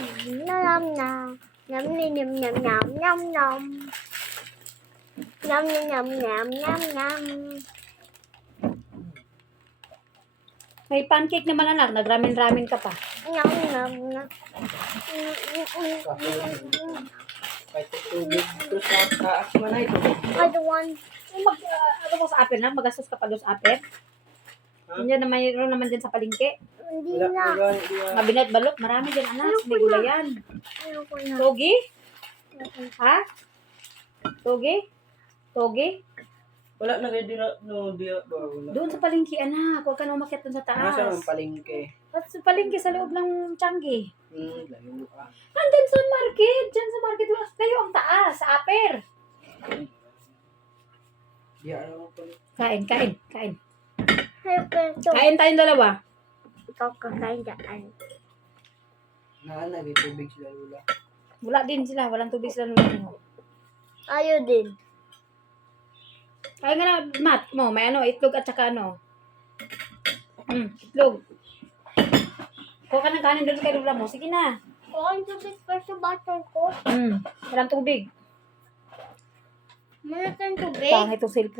Nam nam. Nam nam nam nam nam nam nam. Nam nam nam nam nam nam. May pancake naman anak, nagramin-ramin ka pa. Nam nam nam. Kahit tubig dito sa taas man ay tubig. I don't want. Ano mo sa aper na? Magastos ka pa doon sa aper? Yan na mayroon naman dyan sa palengke. Hindi Wala, na. wala, wala. Mabinat balot, marami dyan anak. May gulayan. Ayoko na. Togi? Ha? Togi? Togi? Wala na kayo dira, no, diya ba? Wala. Doon sa palengke anak. Huwag ka na umakyat doon sa Nasa taas. ang palengke. At sa palengke sa loob ng Changi. Layo ka. Nandun sa market. Diyan sa market. Layo ang taas. Sa aper. Diya ano pa. Kain, kain, kain. Ayoko ito. Kain tayong dalawa. Ikaw kakain dyan. Na tubig sila lula. Wala din sila. Walang tubig sila nung Ayaw din. Kaya nga na, Mat, mo, may ano, itlog at saka ano. Itlog. Kuha ka ng kanin doon kay Lula mo. Sige na. Kuhan tubig pa sa bottle ko. Walang tubig. Malatan tubig. Pangit itong cellphone.